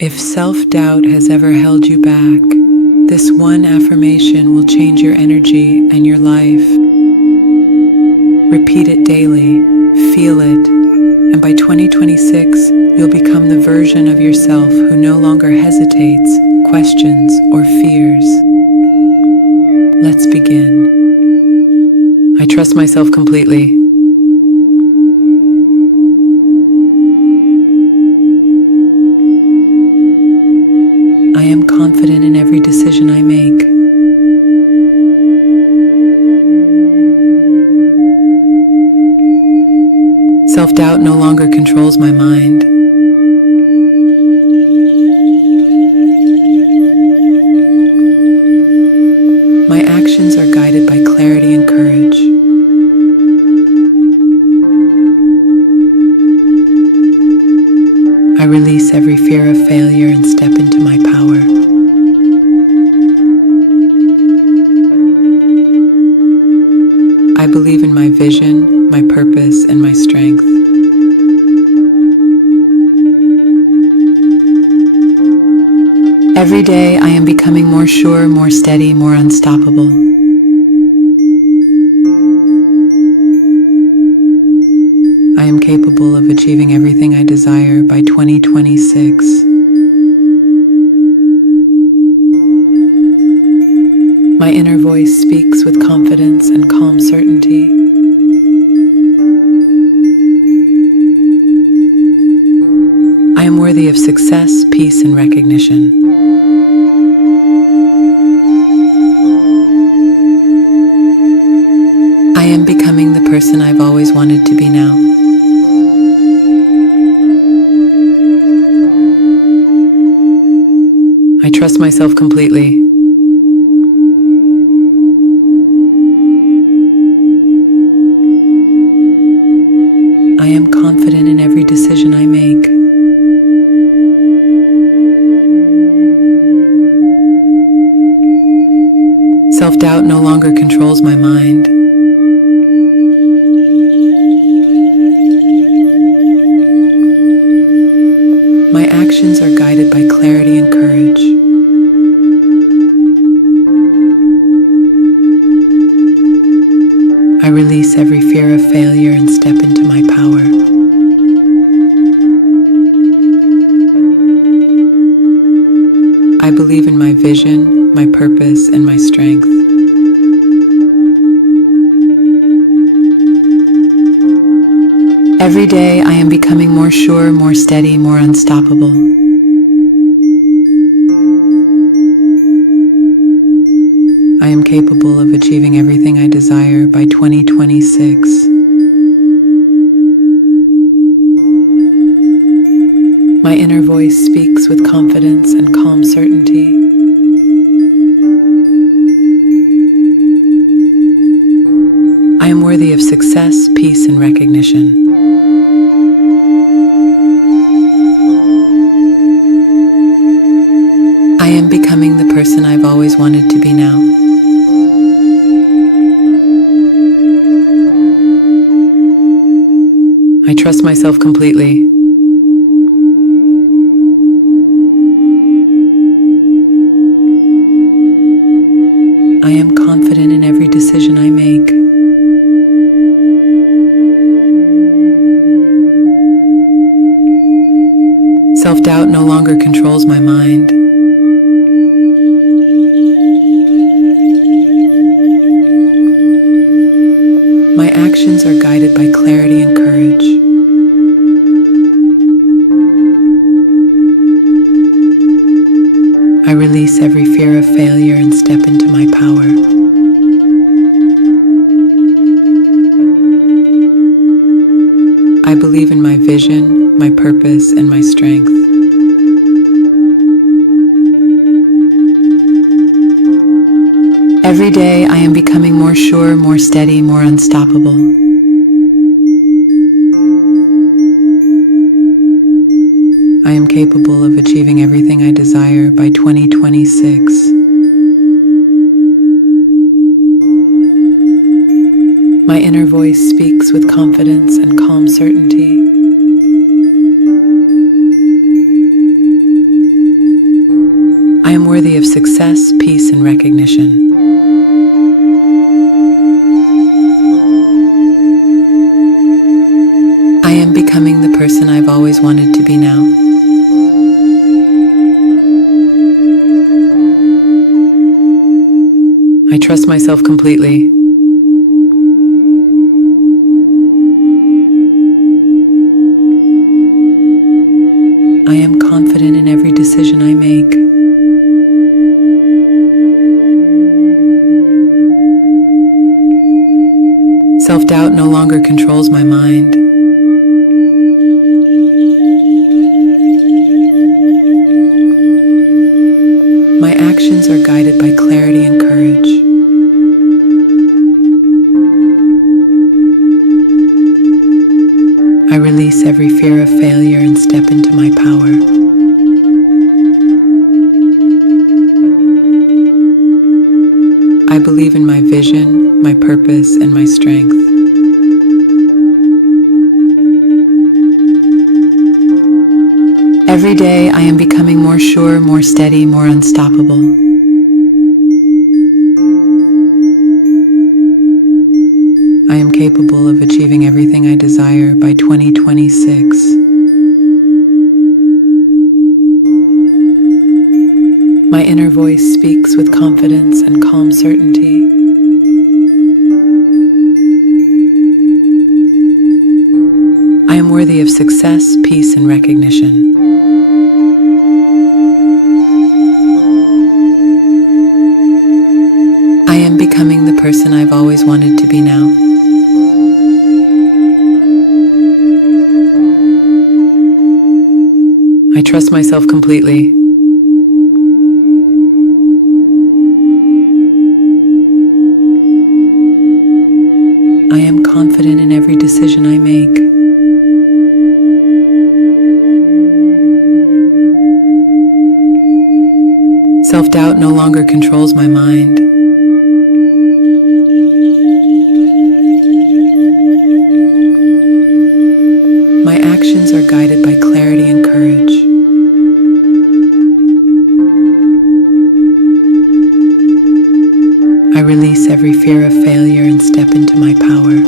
If self-doubt has ever held you back, this one affirmation will change your energy and your life. Repeat it daily, feel it, and by 2026, you'll become the version of yourself who no longer hesitates, questions, or fears. Let's begin. I trust myself completely. I am confident in every decision I make. Self-doubt no longer controls my mind. My actions are guided by clarity and courage. I release every fear of failure and step into my power. I believe in my vision, my purpose, and my strength. Every day I am becoming more sure, more steady, more unstoppable. I am capable of achieving everything I desire by 2026. My inner voice speaks with confidence and calm certainty. I am worthy of success, peace, and recognition. I am becoming the person I've always wanted to be now. I trust myself completely. I am confident in every decision I make. Self-doubt no longer controls my mind. My actions are guided by clarity and courage. I release every fear of failure and step into my power. I believe in my vision, my purpose, and my strength. Every day I am becoming more sure, more steady, more unstoppable. I am capable of achieving everything I desire by 2026. My inner voice speaks with confidence and calm certainty. I am worthy of success, peace, and recognition. I am becoming the person I've always wanted to be now. I trust myself completely. I am confident in every decision I make. Self-doubt no longer controls my mind. My actions are guided by clarity and courage. I release every fear of failure and step into my power. I believe in my vision, my purpose, and my strength. Every day I am becoming more sure, more steady, more unstoppable. I am capable of achieving everything I desire by 2026. My inner voice speaks with confidence and calm certainty. am worthy of success, peace, and recognition. I am becoming the person I've always wanted to be now. I trust myself completely. I am confident in every decision I make. Self-doubt no longer controls my mind. My actions are guided by clarity and courage. I release every fear of failure and step into my power. I believe in my vision, my purpose, and my strength. Every day I am becoming more sure, more steady, more unstoppable. I am capable of achieving everything I desire by 2026. My inner voice speaks with confidence and calm certainty. I am worthy of success, peace, and recognition. I am becoming the person I've always wanted to be now. I trust myself completely. I am confident in every decision I make. Self-doubt no longer controls my mind. My actions are guided by clarity and courage. I release every fear of failure and step into my power.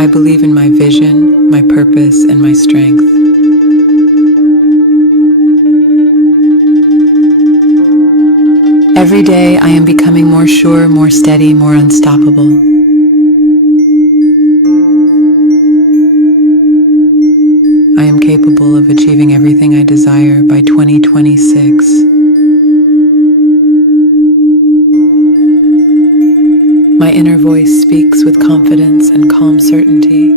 I believe in my vision, my purpose, and my strength. Every day I am becoming more sure, more steady, more unstoppable. I am capable of achieving everything I desire by 2026. My inner voice speaks with confidence and calm certainty.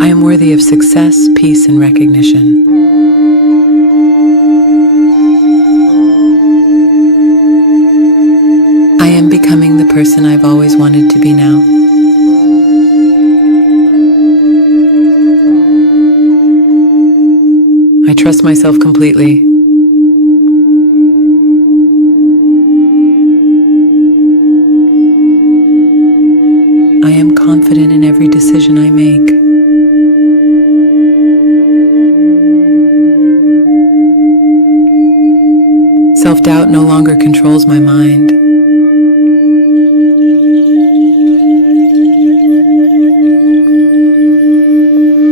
I am worthy of success, peace, and recognition. I am becoming the person I've always wanted to be now. I trust myself completely. I am confident in every decision I make. Self-doubt no longer controls my mind.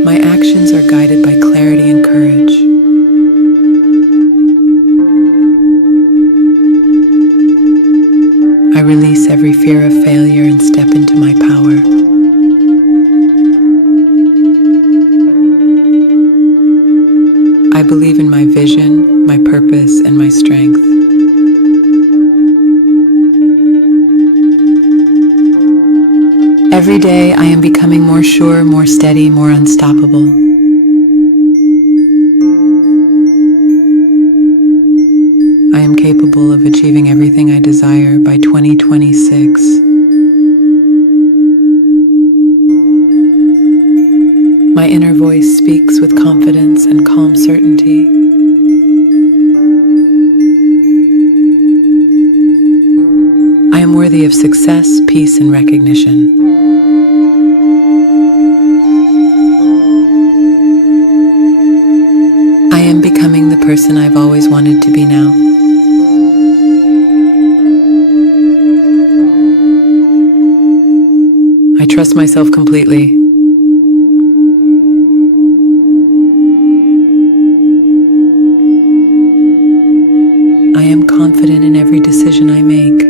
My actions are guided by clarity and courage. I release every fear of failure and step into my power. I believe in my vision, my purpose, and my strength. Every day I am becoming more sure, more steady, more unstoppable. I am capable of achieving everything I desire by 2026. My inner voice speaks with confidence and calm certainty. I I am worthy of success, peace, and recognition. I am becoming the person I've always wanted to be now. I trust myself completely. I am confident in every decision I make.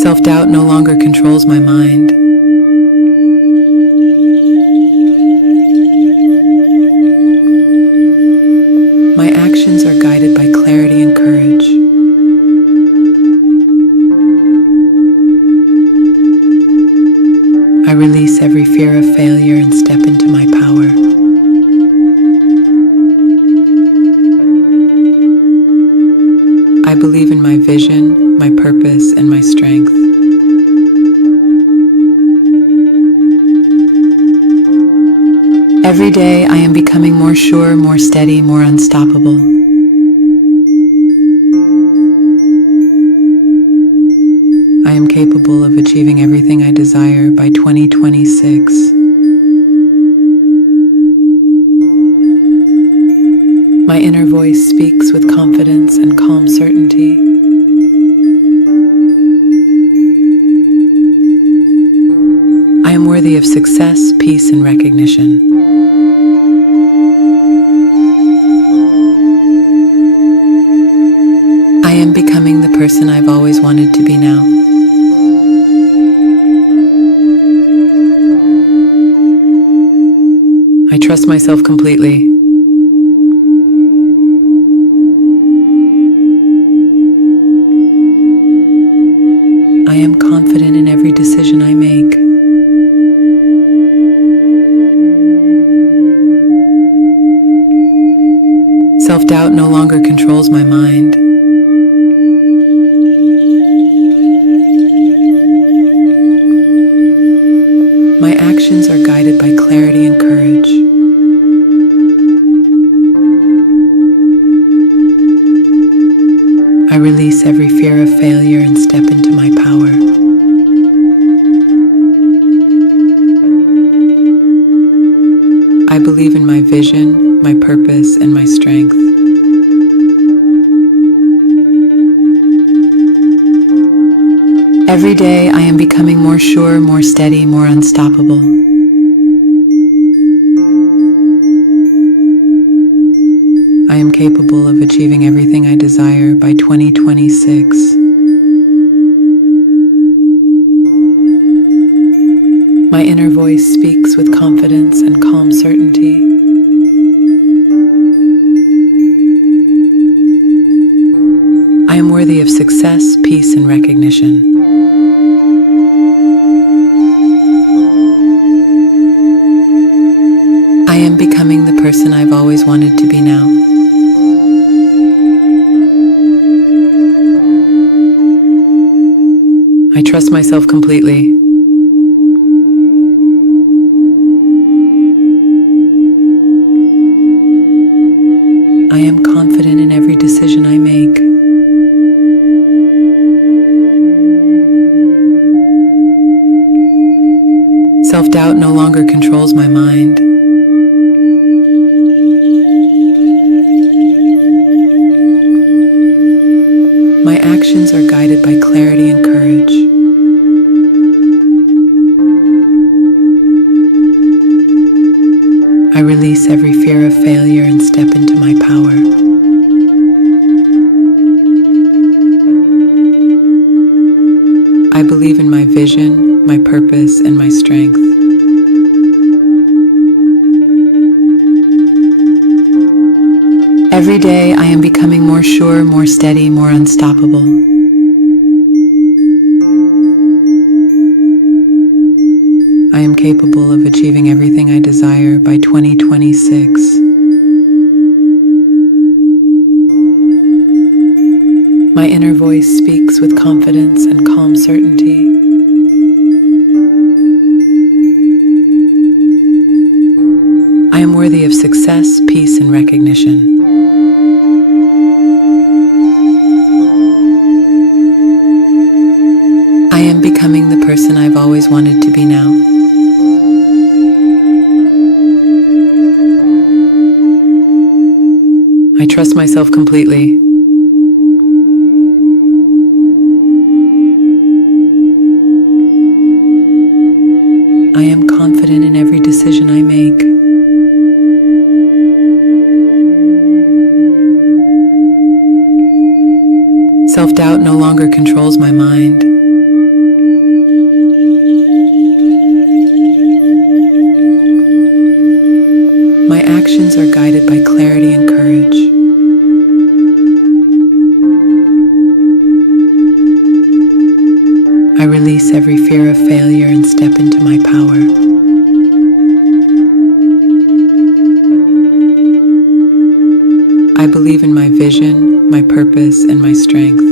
Self-doubt no longer controls my mind. My actions are guided by clarity and courage. I release every fear of failure and step into my power. I believe in my vision, my purpose, and my strength. Every day I am becoming more sure, more steady, more unstoppable. I am capable of achieving everything I desire by 2026. My inner voice speaks with confidence and calm certainty. I am worthy of success, peace, and recognition. I am becoming the person I've always wanted to be now. I trust myself completely. I am confident in every decision I make. Self-doubt no longer controls my mind. My actions are guided by clarity and courage. I release every fear of failure and step into my power. I believe in my vision, my purpose, and my strength. Every day I am becoming more sure, more steady, more unstoppable. I am capable of achieving everything I desire by 2026. My inner voice speaks with confidence and calm certainty. I am worthy of success, peace, and recognition. I am becoming the person I've always wanted to be now. I trust myself completely. I am confident in every decision I make. Self-doubt no longer controls my mind. My actions are guided by clarity and courage. I release every fear of failure and step into my power. I believe in my vision, my purpose, and my strength. Every day I am becoming more sure, more steady, more unstoppable. I am capable of achieving everything I desire by 2026. My inner voice speaks with confidence and calm certainty. I am worthy of success, peace, and recognition. becoming the person I've always wanted to be now. I trust myself completely. I am confident in every decision I make. Self-doubt no longer controls my mind. My actions are guided by clarity and courage. I release every fear of failure and step into my power. I believe in my vision, my purpose, and my strength.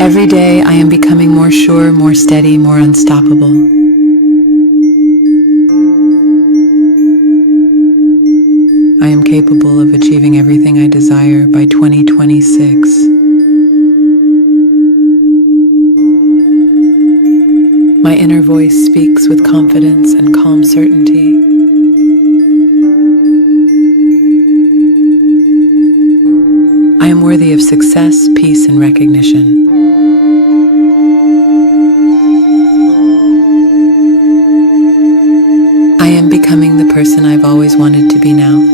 Every day I am becoming more sure, more steady, more unstoppable. I am capable of achieving everything I desire by 2026. My inner voice speaks with confidence and calm certainty. I am worthy of success, peace, and recognition. I am becoming the person I've always wanted to be now.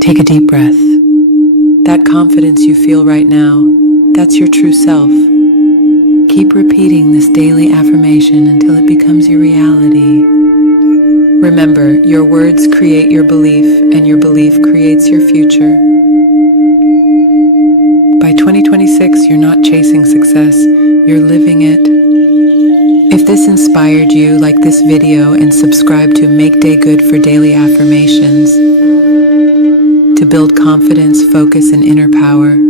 Take a deep breath. That confidence you feel right now, that's your true self. Keep repeating this daily affirmation until it becomes your reality. Remember, your words create your belief, and your belief creates your future. By 2026, you're not chasing success, you're living it. If this inspired you, like this video and subscribe to Make Day Good for daily affirmations to build confidence, focus, and inner power.